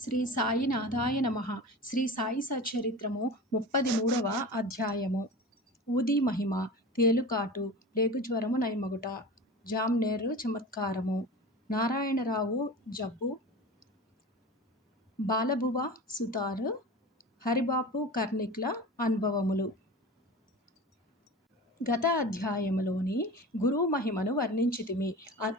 శ్రీ సాయినాథాయ నమః. శ్రీ సాయి సచరిత్రము 33వ అధ్యాయము. ఊది మహిమ, తేలుకాటు, లేగుజ్వరము నయమగుట, జామ్నేరు చమత్కారము. నారాయణరావు జబ్బు, బాలభువ సుతారు, హరిబాపు కర్ణిక్ల అనుభవములు. గత అధ్యాయములోని గురువు మహిమను వర్ణించితిమి.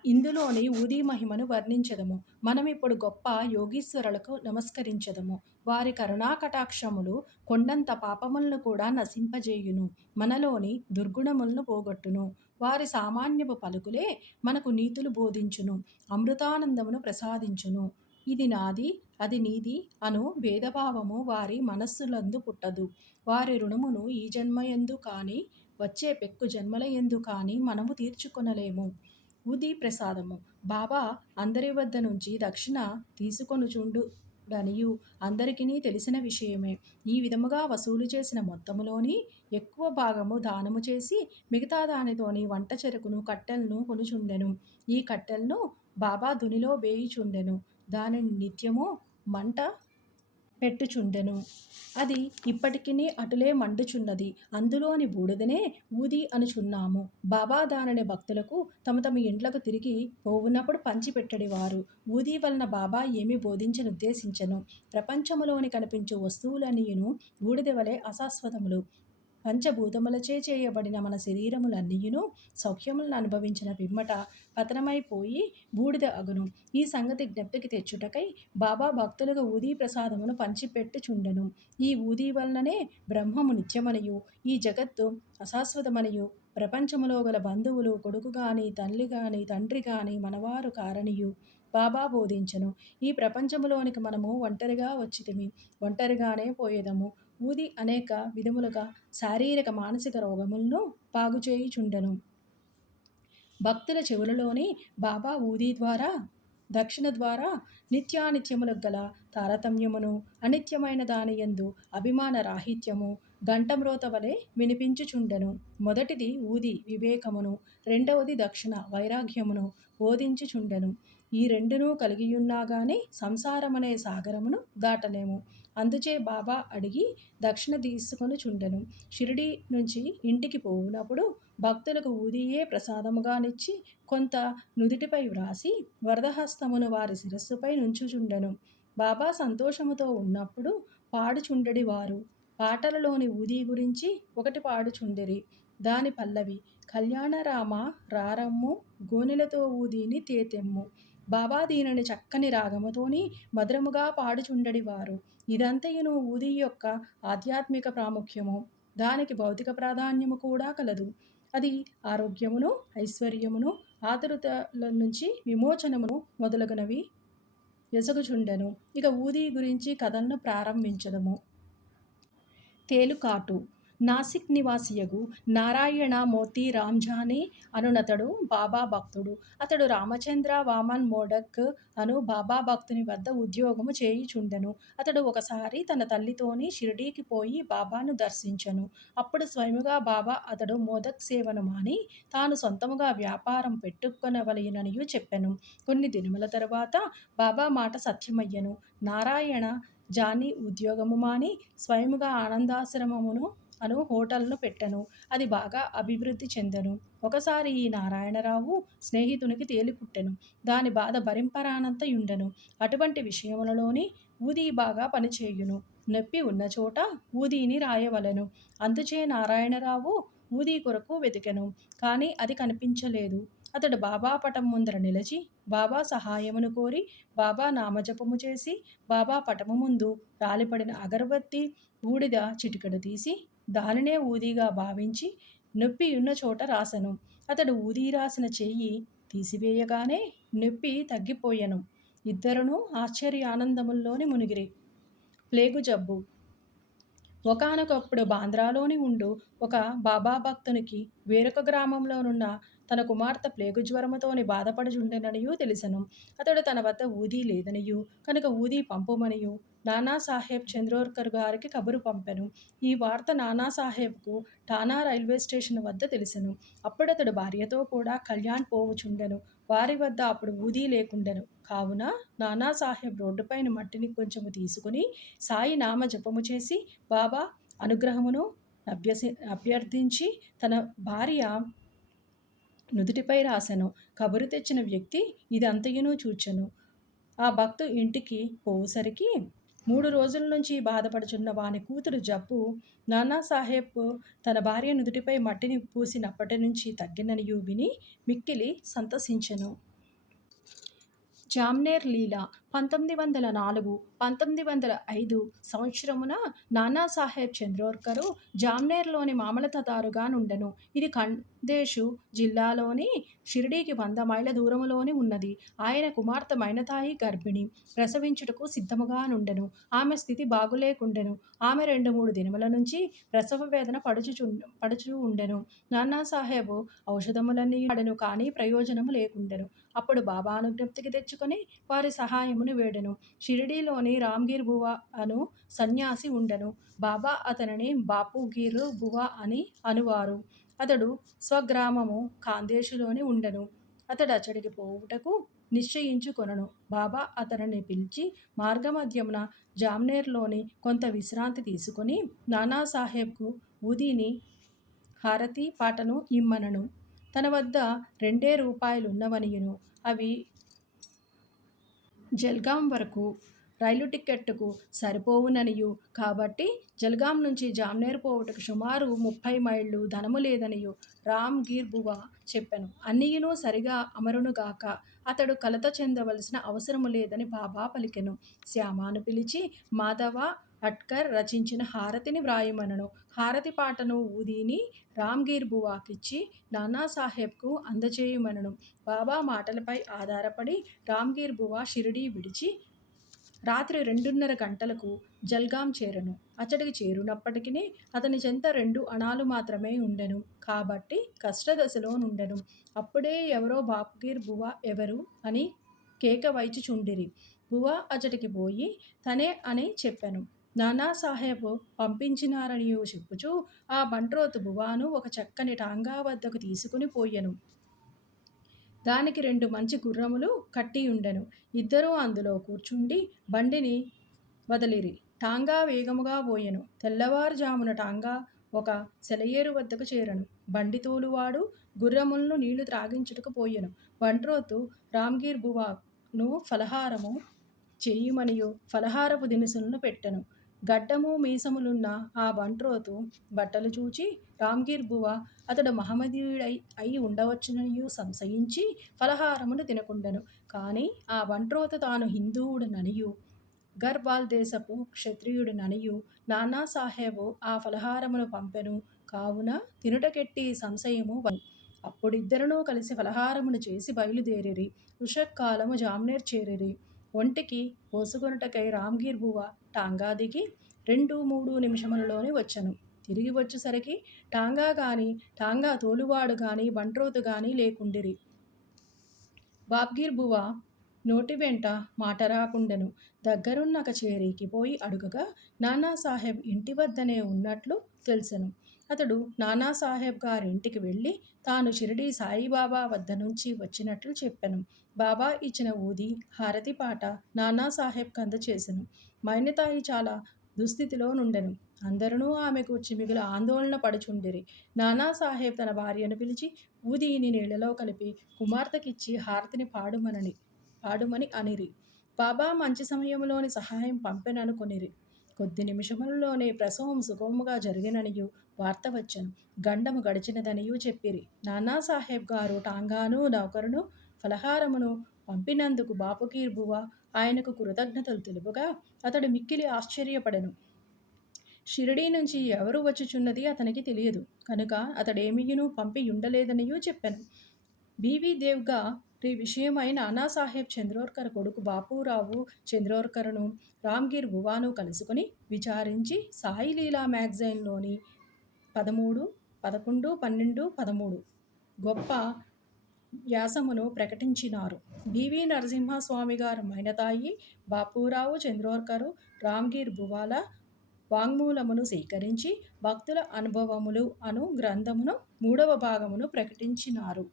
ఇందులోని ఊది మహిమను వర్ణించదము. మనమిప్పుడు గొప్ప యోగీశ్వరులకు నమస్కరించదము. వారి కరుణాకటాక్షములు కొండంత పాపములను కూడా నశింపజేయును, మనలోని దుర్గుణములను పోగొట్టును. వారి సామాన్యపు పలుకులే మనకు నీతులు బోధించును, అమృతానందమును ప్రసాదించును. ఇది నాది, అది నీది అను భేదభావము వారి మనస్సులందు పుట్టదు. వారి రుణమును ఈ జన్మయందు కాని వచ్చే పెక్కు జన్మల యందు కానీ మనము తీర్చుకొనలేము. ఊది ప్రసాదము. బాబా అందరి వద్ద నుంచి దక్షిణ తీసుకొనుచుండుడనియు అందరికీ తెలిసిన విషయమే. ఈ విధముగా వసూలు చేసిన మొత్తములోని ఎక్కువ భాగము దానము చేసి మిగతా దానితోని వంట చెరుకును కట్టెలను కొనుచుండెను. ఈ కట్టెలను బాబా దునిలో వేయుచుండెను. దానిని నిత్యము మంట పెట్టుచుండెను. అది ఇప్పటికిని అటులే మండుచున్నది. అందులోని బూడిదనే ఊది అనుచున్నాము. బాబా దానిని భక్తులకు తమ తమ ఇండ్లకు తిరిగి పోవునప్పుడు పంచిపెట్టడివారు. ఊది వలన బాబా ఏమి బోధించనుద్దేశించెను? ప్రపంచములోని కనిపించు వస్తువులన్నీయును బూడిద వలె అశాశ్వతములు. పంచభూతములచే చేయబడిన మన శరీరములన్నీయును సౌఖ్యములను అనుభవించిన పిమ్మట పతనమైపోయి బూడిద అగును. ఈ సంగతి జ్ఞప్తికి తెచ్చుటకై బాబా భక్తులకు ఊదీ ప్రసాదమును పంచిపెట్టుచుండెను. ఈ ఊదీ వలననే బ్రహ్మము నిత్యమనియు, ఈ జగత్తు అశాశ్వతమనియు, ప్రపంచములో గల బంధువులు కొడుకు గాని, తల్లి గాని, తండ్రి గాని మనవారు కారనియు బాబా బోధించెను. ఈ ప్రపంచములోనికి మనము ఒంటరిగా వచ్చితిమి, ఒంటరిగానే పోయేదము. ఊది అనేక విధములుగా శారీరక మానసిక రోగములను బాగుచేయుచుండెను. భక్తుల చెవులలోని బాబా ఊది ద్వారా, దక్షిణ ద్వారా నిత్యానిత్యములకు గల తారతమ్యమును, అనిత్యమైన దానియందు అభిమాన రాహిత్యము గంటమ్రోత వలె వినిపించుచుండెను. మొదటిది ఊది వివేకమును, రెండవది దక్షిణ వైరాగ్యమును బోధించుచుండెను. ఈ రెండును కలిగియున్నా గాని సంసారమనే సాగరమును దాటలేము. అందుచే బాబా అడిగి దక్షిణ తీసుకొనుచుండెను. షిరిడి నుంచి ఇంటికి పోవునప్పుడు భక్తులకు ఊదియే ప్రసాదముగానిచ్చి కొంత నుదిటిపై వ్రాసి వరదహస్తమును వారి శిరస్సుపై నుంచుచుండెను. బాబా సంతోషముతో ఉన్నప్పుడు పాడుచుండెడి వారు. పాటలలోని ఊది గురించి ఒకటి పాడుచుండిరి. దాని పల్లవి: కళ్యాణరామ రారమ్ము, గోనెలతో ఊదిని తేతెమ్ము. బాబా దీనిని చక్కని రాగముతోని మధురముగా పాడుచుండెడి వారు. ఇదంతయును ఊది యొక్క ఆధ్యాత్మిక ప్రాముఖ్యము. దానికి భౌతిక ప్రాధాన్యము కూడా కలదు. అది ఆరోగ్యమును, ఐశ్వర్యమును, ఆతురతల నుంచి విమోచనమును మొదలగునవి ఎసగుచుండెను. ఇక ఊది గురించి కథలను ప్రారంభించదము. తేలుకాటు. నాసిక్ నివాసియగు నారాయణ మోతీ రామ్జానీ అనునతడు బాబా భక్తుడు. అతడు రామచంద్ర వామన్ మోడక్ అను బాబా భక్తుని వద్ద ఉద్యోగము చేయుచుండెను. అతడు ఒకసారి తన తల్లితోని షిరిడీకి పోయి బాబాను దర్శించెను. అప్పుడు స్వయముగా బాబా అతడు మోదక్ సేవను మాని తాను సొంతముగా వ్యాపారం పెట్టుకొనవలెననియు చెప్పెను. కొన్ని దినముల తరువాత బాబా మాట సత్యమయ్యెను. నారాయణ జానీ ఉద్యోగము మాని స్వయముగా ఆనందాశ్రమమును అను హోటల్ను పెట్టెను. అది బాగా అభివృద్ధి చెందెను. ఒకసారి ఈ నారాయణరావు స్నేహితునికి తేలిపుట్టెను. దాని బాధ భరింపరానంతయుండెను. అటువంటి విషయములలోని ఊది బాగా పనిచేయును. నొప్పి ఉన్న చోట ఊదీని రాయవలెను. అందుచే నారాయణరావు ఊది కొరకు వెతికెను. కాని అది కనిపించలేదు. అతడు బాబా పటం ముందర నిలిచి బాబా సహాయమును కోరి బాబా నామజపము చేసి బాబా పటము ముందు రాలిపడిన అగరబత్తి బూడిద చిటికెడు తీసి దానినే ఊదిగా భావించి నొప్పి ఉన్న చోట రాసెను. అతడు ఊది రాసిన చెయ్యి తీసివేయగానే నొప్పి తగ్గిపోయెను. ఇద్దరును ఆశ్చర్యానందముల్లోని మునిగిరి. ప్లేగు జబ్బు. ఒకానొకప్పుడు బాంద్రాలోని ఉండు ఒక బాబా భక్తునికి వేరొక గ్రామంలోనున్న తన కుమార్తె ప్లేగు జ్వరముతోని బాధపడుచుండెననియూ తెలిసెను. అతడు తన వద్ద ఊదీ లేదనియూ కనుక ఊదీ పంపుమనియూ నానాసాహెబ్ చంద్రోర్కర్ గారికి కబురు పంపెను. ఈ వార్త నానాసాహెబ్కు ఠాణా రైల్వే స్టేషన్ వద్ద తెలిసెను. అప్పుడతడు భార్యతో కూడా కళ్యాణ్ పోవుచుండెను. వారి వద్ద అప్పుడు ఊదీ లేకుండెను. కావున నానాసాహెబ్ రోడ్డుపైన మట్టిని కొంచెము తీసుకుని సాయి నామ జపము చేసి బాబా అనుగ్రహమును అభ్యర్థించి తన భార్య నుదుటిపై రాసెను. కబురు తెచ్చిన వ్యక్తి ఇదంతయును చూచెను. ఆ భక్తు ఇంటికి పోవుసరికి 3 రోజుల నుంచి బాధపడుచున్న వాని కూతురు జబ్బు నానాసాహెబ్ తన భార్య నుదుటిపై మట్టిని పూసినప్పటి నుంచి తగ్గిననియూ విని మిక్కిలి సంతసించెను. జామ్నేర్ లీలా 1904 1905 సంవత్సరమున నానాసాహెబ్ చంద్రోర్కరు జామ్నేర్లోని మామలతదారుగా నుండెను. ఇది ఖండేషు జిల్లాలోని షిరిడీకి 100 మైళ్ళ దూరములోని ఉన్నది. ఆయన కుమార్తె మైనతాయి గర్భిణి, ప్రసవించుటకు సిద్ధముగా నుండెను. ఆమె స్థితి బాగులేకుండెను. ఆమె 2-3 దినముల నుంచి ప్రసవ వేదన పడుచు ఉండెను. నానాసాహెబు ఔషధములన్నీ వాడెను, కానీ ప్రయోజనము లేకుండెను. అప్పుడు బాబాను జ్ఞప్తికి తెచ్చుకొని వారి సహాయమును వేడెను. షిరిడీలోని రామ్గీర్ బువా అను సన్యాసి ఉండెను. బాబా అతనిని బాపుగీర్ బువా అని అనువారు. అతడు స్వగ్రామము ఖాందేశులోని ఉండెను. అతడు అచ్చడికి పోవుటకు నిశ్చయించుకొనెను. బాబా అతనిని పిలిచి మార్గమధ్యమున జామ్నేర్లోని కొంత విశ్రాంతి తీసుకొని నానాసాహెబ్కు ఊదీని హారతి పాటను ఇమ్మనెను. తన వద్ద 2 రూపాయలున్నవనియును అవి జల్గాం వరకు రైలు టిక్కెట్టుకు సరిపోవుననియూ కాబట్టి జల్గాం నుంచి జామ్నేర్ పోవుటకు సుమారు 30 మైళ్ళు ధనము లేదనియూ రామ్గీర్ బువా చెప్పెను. అన్నియును సరిగా అమరునుగాక, అతడు కలత చెందవలసిన అవసరము లేదని బాబా పలికెను. శ్యామాను పిలిచి మాధవ అట్కర్ రచించిన హారతిని వ్రాయమనెను. హారతి పాటను ఊదీని రామ్గీర్ బువాకిచ్చి నానాసాహెబ్కు అందజేయమనెను. బాబా మాటలపై ఆధారపడి రామ్గీర్ బువా షిరిడీ విడిచి రాత్రి 2:30 గంటలకు జల్గాం చేరెను. అచ్చటికి చేరునప్పటికిని అతని చెంత 2 అణాలు మాత్రమే ఉండెను. కాబట్టి కష్టదశలో నుండెను. అప్పుడే ఎవరో బాపుగీర్ బువా ఎవరు అని కేక వైచుచుండిరి. బువా అచ్చటికి పోయి తనే అని చెప్పెను. నానాసాహెబ్ పంపించినారనియూ చెప్పుచూ ఆ బంట్రోతు బువాను ఒక చక్కని టాంగా వద్దకు తీసుకుని పోయెను. దానికి 2 మంచి గుర్రములు కట్టియుండెను. ఇద్దరూ అందులో కూర్చుండి బండిని వదలిరి. టాంగా వేగముగా పోయెను. తెల్లవారుజామున టాంగా ఒక సెలయేరు వద్దకు చేరెను. బండి తోలువాడు గుర్రములను నీళ్లు త్రాగించుటకు పోయెను. బంట్రోతు రామ్గీర్ బువాను ఫలహారము చేయుమనియూ ఫలహారపు దినుసులను పెట్టెను. గడ్డము మీసములున్న ఆ బంట్రోతు బట్టలు చూచి రామ్గీర్ బువా అతడు మహమ్మదీయుడై అయి ఉండవచ్చుననియూ సంశయించి ఫలహారమును తినకుండెను. కానీ ఆ బంట్రోతు తాను హిందువుడననియూ గర్వాల్ దేశపు క్షత్రియుడననియూ నానాసాహెబు ఆ ఫలహారమును పంపెను. కావున తినుటకెట్టి సంశయము వలెను. అప్పుడిద్దరునూ కలిసి ఫలహారమును చేసి బయలుదేరిరి. ఉషఃకాలము జామ్నేర్ చేరిరి. ఒంటికి పోసుకొనుటకై రామ్గీర్ బువా టాంగా దిగి 2-3 నిమిషములలోనే వచ్చెను. తిరిగి వచ్చుసరికి టాంగా గాని టాంగా తోలువాడు గాని బంట్రోతు గాని లేకుండిరి. బాప్గీర్ బువా నోటి వెంట మాట రాకుండెను. దగ్గరున్న కచేరీకి పోయి అడుగగా నానాసాహెబ్ ఇంటి వద్దనే ఉన్నట్లు తెలిసెను. అతడు నానాసాహెబ్ గారింటికి వెళ్ళి తాను షిరిడీ సాయిబాబా వద్ద నుంచి వచ్చినట్లు చెప్పెను. బాబా ఇచ్చిన ఊదీ, హారతి పాట నానాసాహెబ్ అందచేసెను. మైనతాయి చాలా దుస్థితిలో నుండెను. అందరునూ ఆమె గూర్చి మిగులు ఆందోళన పడుచుండిరి. నానాసాహెబ్ తన భార్యను పిలిచి ఊదీని నీళ్లలో కలిపి కుమార్తెకిచ్చి హారతిని పాడుమని అనిరి. బాబా మంచి సమయములోని సహాయం పంపెననుకొనిరి. కొద్ది నిమిషములలోనే ప్రసవం సుగమముగా జరిగిననియూ వార్త వచ్చెను. గండము గడిచినదనియూ చెప్పిరి. నానాసాహెబ్ గారు టాంగాను నౌకరును ఫలహారమును పంపినందుకు బాపుగీర్ బువా ఆయనకు కృతజ్ఞతలు తెలుపగా అతడు మిక్కిలి ఆశ్చర్యపడెను. షిరిడీ నుంచి ఎవరు వచ్చుచున్నది అతనికి తెలియదు కనుక అతడేమియును పంపి ఉండలేదనియూ చెప్పెను. బీవీ దేవ్గారి విషయమై నానాసాహెబ్ చంద్రోర్కర్ కొడుకు బాపూరావు చంద్రోర్కర్ను రామ్గీర్ బువాను కలుసుకుని విచారించి సాయిలీలా మ్యాగజైన్లోని 13, 11, 12, 13 గొప్ప వ్యాసమును ప్రకటించినారు. బివి నరసింహస్వామి గారు మైనతాయి, బాపూరావు చంద్రోర్కరు, రామ్గీర్ బువాలా వాంగ్మూలమును సేకరించి భక్తుల అనుభవములు అను గ్రంథమును 3వ భాగమును ప్రకటించినారు.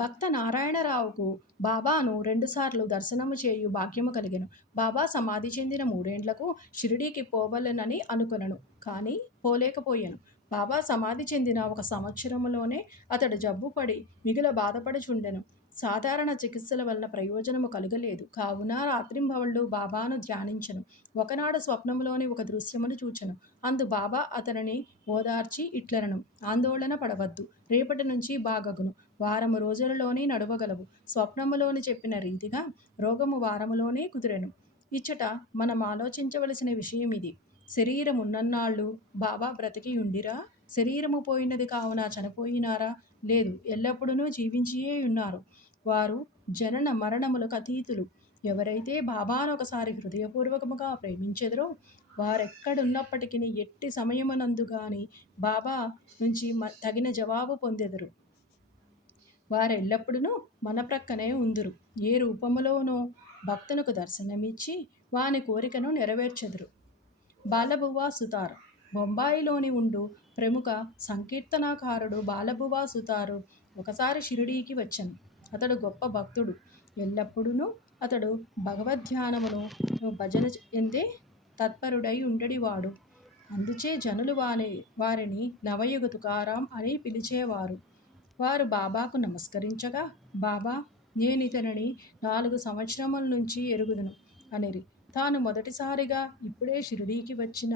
భక్త నారాయణరావుకు బాబాను రెండుసార్లు దర్శనము చేయు భాగ్యము కలిగెను. బాబా సమాధి చెందిన 3 ఏండ్లకు షిరిడీకి పోవలెనని అనుకొనెను. కానీ పోలేకపోయెను. బాబా సమాధి చెందిన 1 సంవత్సరములోనే అతడు జబ్బుపడి మిగుల బాధపడుచుండెను. సాధారణ చికిత్సల వలన ప్రయోజనము కలుగలేదు. కావున రాత్రింబవళ్ళు బాబాను ధ్యానించెను. ఒకనాడు స్వప్నములోని ఒక దృశ్యమును చూచెను. అందు బాబా అతనిని ఓదార్చి ఇట్లనెను: ఆందోళన పడవద్దు, రేపటి నుంచి బాగగును. వారము రోజులలోనే నడవగలవు. స్వప్నములోని చెప్పిన రీతిగా రోగము వారములోనే కుదిరెను. ఇచ్చట మనం ఆలోచించవలసిన విషయమిది. శరీరమున్నన్నాళ్ళు బాబా బ్రతికియుండిరా? శరీరము పోయినది కావున చనిపోయినారా? లేదు, ఎల్లప్పుడూ జీవించియే ఉన్నారు. వారు జనన మరణములకు అతీతులు. ఎవరైతే బాబాను ఒకసారి హృదయపూర్వకముగా ప్రేమించెదరో వారెక్కడున్నప్పటికీ ఎట్టి సమయమునందు గాని బాబా నుంచి తగిన జవాబు పొందెదరు. వారెల్లప్పుడూ మన ప్రక్కనే ఉందురు. ఏ రూపములోనో భక్తునకు దర్శనమిచ్చి వాని కోరికను నెరవేర్చెదరు. బాలబువా సుతార్. బొంబాయిలోని ఉండు ప్రముఖ సంకీర్తనాకారుడు బాలబువా సుతారు ఒకసారి షిరిడీకి వచ్చెను. అతడు గొప్ప భక్తుడు. ఎల్లప్పుడూ అతడు భగవద్ధ్యానమును భజన ఎందే తత్పరుడై ఉండేవాడు. అందుచే జనులు వారిని నవయుగ తుకారాం అని పిలిచేవారు. వారు బాబాకు నమస్కరించగా, బాబా, నేనితనిని 4 సంవత్సరముల నుంచి ఎరుగుదును అనిరి. తాను మొదటిసారిగా ఇప్పుడే షిరిడీకి వచ్చిన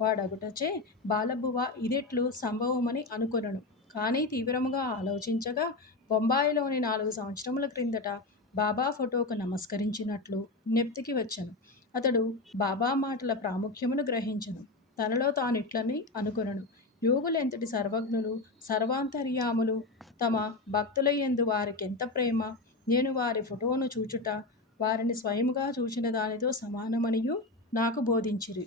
వాడగుటచే బాలబువ ఇదెట్లు సంభవమని అనుకొనెను. కానీ తీవ్రముగా ఆలోచించగా బొంబాయిలోని 4 సంవత్సరముల క్రిందట బాబా ఫోటోకు నమస్కరించినట్లు జ్ఞప్తికి వచ్చెను. అతడు బాబా మాటల ప్రాముఖ్యమును గ్రహించెను. తనలో తానిట్లని అనుకొనెను: యోగులెంతటి సర్వజ్ఞులు, సర్వాంతర్యాములు, తమ భక్తుల యందు వారికెంత ప్రేమ! నేను వారి ఫోటోను చూచుట వారిని స్వయముగా చూచిన దానితో సమానమనియు నాకు బోధించిరి.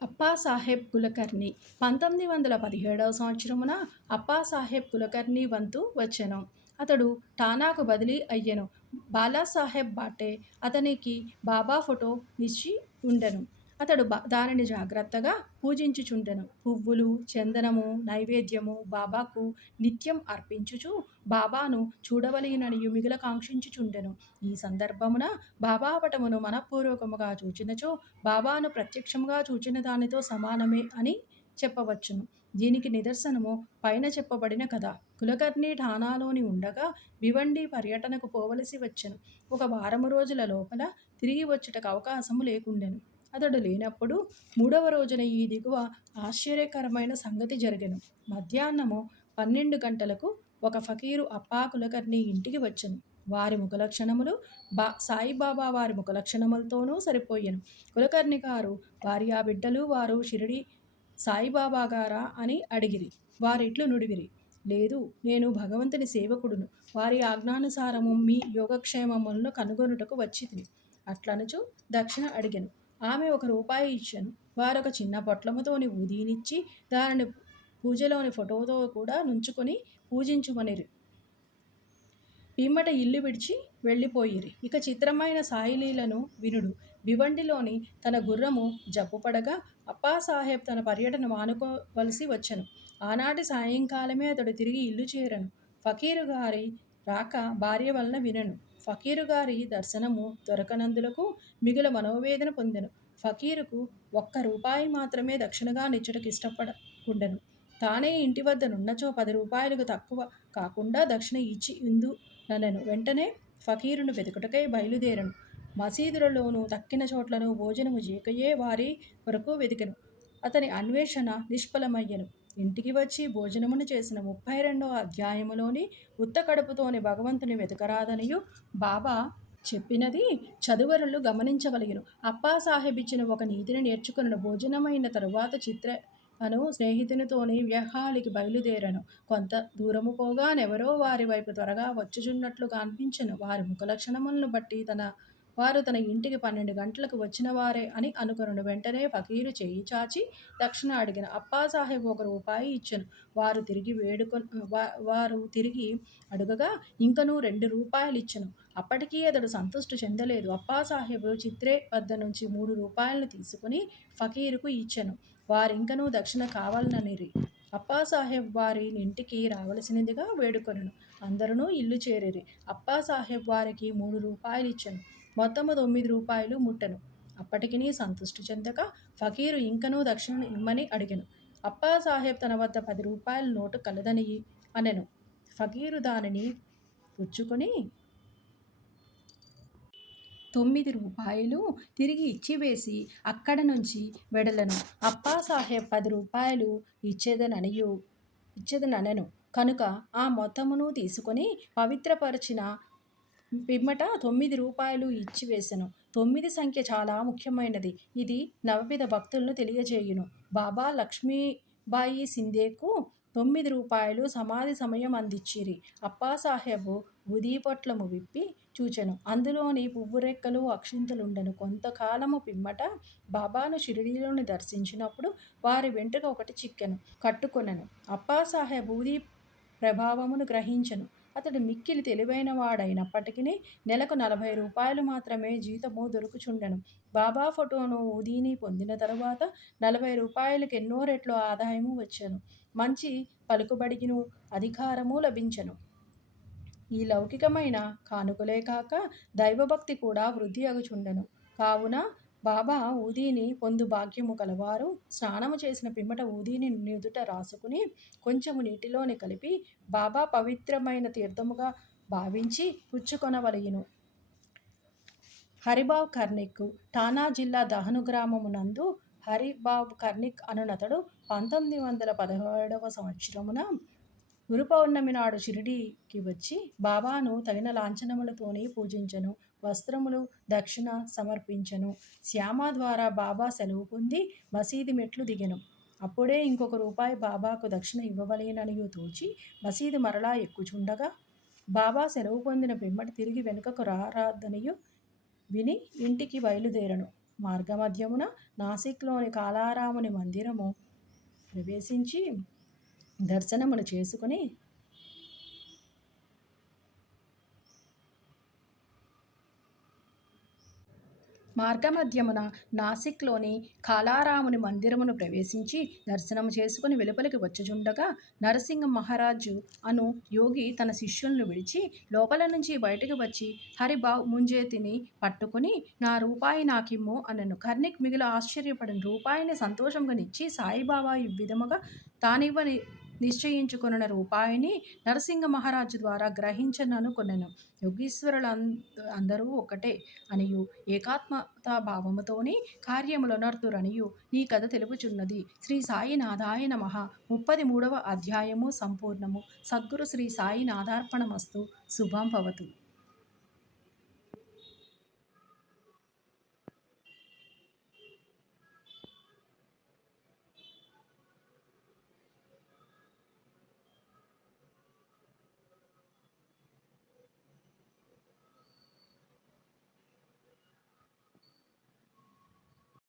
అప్పాసాహెబ్ కులకర్ణి. 1917వ సంవత్సరమున అప్పాసాహెబ్ కులకర్ణి వంతు వచ్చెను. అతడు ఠానాకు బదిలీ అయ్యెను. బాలాసాహెబ్ బాటే అతనికి బాబా ఫోటో నిచ్చి ఉండెను. అతడు దానిని జాగ్రత్తగా పూజించుచుండెను. పువ్వులు, చందనము, నైవేద్యము బాబాకు నిత్యం అర్పించుచు బాబాను చూడవలెననియు మిగుల కాంక్షించుచుండెను. ఈ సందర్భమున బాబా పటమును మనఃపూర్వకముగా చూచినచో బాబాను ప్రత్యక్షముగా చూచిన దానితో సమానమే అని చెప్పవచ్చును. దీనికి నిదర్శనము పైన చెప్పబడిన కథ. కులకర్ణి ఠానాలోని ఉండగా భివండి పర్యటనకు పోవలసి వచ్చెను. 1 వారము రోజుల లోపల తిరిగి వచ్చుటకు అవకాశము లేకుండెను. అతడు లేనప్పుడు 3వ రోజున ఈ దిగువ ఆశ్చర్యకరమైన సంగతి జరిగెను. మధ్యాహ్నము 12 గంటలకు ఒక ఫకీరు అప్పా కులకర్ణి ఇంటికి వచ్చెను. వారి ముఖలక్షణములు సాయిబాబా వారి ముఖలక్షణములతోనూ సరిపోయెను. కులకర్ణి గారు భార్యా బిడ్డలు వారు షిరిడి సాయిబాబా గారా అని అడిగిరి. వారిట్లు నుడివిరి: లేదు, నేను భగవంతుని సేవకుడును. వారి ఆజ్ఞానుసారము మీ యోగక్షేమములను కనుగొనుటకు వచ్చితిని. అట్లనుచు దక్షిణ అడిగెను. ఆమె 1 రూపాయి ఇచ్చెను. వారొక చిన్న పొట్లముతోని ఊదీనిచ్చి దానిని పూజలోని ఫోటోతో కూడా నుంచుకొని పూజించుమనిరి. పిమ్మట ఇల్లు విడిచి వెళ్ళిపోయిరి. ఇక చిత్రమైన సాయిలీలను వినుడు. భివండిలోని తన గుర్రము జబ్బుపడగా అప్పాసాహెబ్ తన పర్యటన మానుకోవలసి వచ్చెను. ఆనాటి సాయంకాలమే అతడు తిరిగి ఇల్లు చేరెను. ఫకీరు గారి రాక భార్య వలన వినెను. ఫకీరు గారి దర్శనము దొరకనందులకు మిగుల మనోవేదన పొందెను. ఫకీరుకు 1 రూపాయి మాత్రమే దక్షిణగా నిచ్చుటకు ఇష్టపడకుండెను. తానే ఇంటి వద్ద నున్నచో 10 రూపాయలకు తక్కువ కాకుండా దక్షిణ ఇచ్చి ఇందు ననెను. వెంటనే ఫకీరును వెతుకుటకై బయలుదేరెను. మసీదులలోనూ తక్కిన చోట్లను భోజనము చేయకయే వారి కొరకు వెతికెను. అతని అన్వేషణ నిష్ఫలమయ్యెను. ఇంటికి వచ్చి భోజనమును చేసిన 32వ అధ్యాయములోని ఉత్త కడుపుతోని భగవంతుని వెతకరాదనియు బాబా చెప్పినది చదువరులు గమనించవలెను. అప్పాసాహెబ్ ఇచ్చిన ఒక నీతిని నేర్చుకొనెను. భోజనమైన తరువాత చిత్ర అను స్నేహితునితోని వ్యహాలికి బయలుదేరెను. కొంత దూరము పోగానెవరో వారి వైపు త్వరగా వచ్చుచున్నట్లుగా అనిపించెను. వారి ముఖలక్షణములను బట్టి తన వారు తన ఇంటికి 12 గంటలకు వచ్చిన వారే అని అనుకొనెను. వెంటనే ఫకీరు చెయ్యి చాచి దక్షిణ అడిగెను. అప్పాసాహెబ్ ₹1 ఇచ్చెను. వారు తిరిగి అడుగగా ఇంకనూ ₹2 ఇచ్చెను. అప్పటికీ అతడు సంతృష్టి చెందలేదు. అప్పాసాహెబు చిత్రే వద్ద నుంచి ₹3 తీసుకుని ఫకీరుకు ఇచ్చెను. వారింకనూ దక్షిణ కావాలననిరి. అప్పాసాహెబ్ వారి ఇంటికి రావలసినదిగా వేడుకొనెను. అందరును ఇల్లు చేరిరి. అప్పాసాహెబ్ వారికి ₹3 ఇచ్చెను. మొత్తము ₹9 ముట్టెను. అప్పటికినీ సంతృష్టి చెందక ఫకీరు ఇంకనూ దక్షిణను ఇమ్మని అడిగెను. అప్పాసాహెబ్ తన వద్ద ₹10 నోటు కలదని అనెను. ఫకీరు దానిని పుచ్చుకొని ₹9 తిరిగి ఇచ్చివేసి అక్కడ నుంచి వెడలెను. అప్పాసాహెబ్ ₹10 ఇచ్చెదనెను కనుక ఆ మొత్తమును తీసుకొని పవిత్రపరచిన పిమ్మట ₹9 ఇచ్చివేసెను. 9 సంఖ్య చాలా ముఖ్యమైనది. ఇది నవవిధ భక్తులను తెలియజేయును. బాబా లక్ష్మీబాయి సింధేకు ₹9 సమాధి సమయం అందించిరి. అప్పాసాహెబ్ ఊదీపొట్లము విప్పి చూచెను. అందులోని పువ్వురెక్కలు అక్షింతలుండెను. కొంతకాలము పిమ్మట బాబాను షిరిడీలోని దర్శించినప్పుడు వారి వెంట్రుక ఒకటి చిక్కెను, కట్టుకొనెను. అప్పాసాహెబ్ ఊదీ ప్రభావమును గ్రహించెను. అతడు మిక్కిలి తెలివైనవాడైనప్పటికీ నెలకు ₹40 మాత్రమే జీతము దొరుకుచుండెను. బాబా ఫోటోను ఊదీని పొందిన తరువాత ₹40 ఎన్నో రెట్లు ఆదాయము వచ్చెను. మంచి పలుకుబడియును అధికారము లభించెను. ఈ లౌకికమైన కానుకలే కాక దైవభక్తి కూడా వృద్ధి అగుచుండెను. కావున బాబా ఊదీని పొందు భాగ్యము కలవారు స్నానము చేసిన పిమ్మట ఊదీని నుదుట రాసుకుని కొంచెము నీటిలోని కలిపి బాబా పవిత్రమైన తీర్థముగా భావించి పుచ్చుకొనవలయును. హరిబాబ్ కర్నిక్ ఠానా జిల్లా దహను గ్రామమునందు హరిబాబ్ కర్నిక్ అనునతడు 1917 సంవత్సరమున గురు పౌర్ణమి నాడు షిరిడీకి వచ్చి బాబాను తగిన లాంఛనములతోని పూజించెను. వస్త్రములు దక్షిణ సమర్పించెను. శ్యామ ద్వారా బాబా సెలవు పొంది మసీదు మెట్లు దిగెను. అప్పుడే ఇంకొక ₹1 బాబాకు దక్షిణ ఇవ్వవలెననియు తోచి మసీదు మరలా ఎక్కుచుండగా బాబా సెలవు పొందిన పిమ్మట తిరిగి వెనుకకు రారాదనియు విని ఇంటికి బయలుదేరెను. మార్గమధ్యమున నాసిక్లోని కాలారాముని మందిరము ప్రవేశించి దర్శనమును చేసుకుని నాసిక్లోని కాలారాముని మందిరమును ప్రవేశించి దర్శనము చేసుకుని వెలుపలికి వచ్చుచుండగా నరసింహ మహారాజు అను యోగి తన శిష్యులను విడిచి లోపల నుంచి బయటకు వచ్చి హరిబాబ్ ముంజేతిని పట్టుకుని నా ₹1 నాకిమ్ము అనెను. కర్నిక్ మిగులు ఆశ్చర్యపడిన ₹1 సంతోషంగా నిచ్చి సాయిబాబా ఇవ్విధముగా తానివ్వ నిశ్చయించుకొనిన ₹1 నరసింహ మహారాజు ద్వారా గ్రహించననుకొనెను. యోగీశ్వరులందరూ ఒక్కటే అనియు ఏకాత్మతాభావముతోని కార్యములొనర్తురనియు ఈ కథ తెలుపుచున్నది. శ్రీ సాయినాథాయ నమః. 33వ అధ్యాయము సంపూర్ణము. సద్గురు శ్రీ సాయినాథార్పణమస్తు. శుభం భవతు.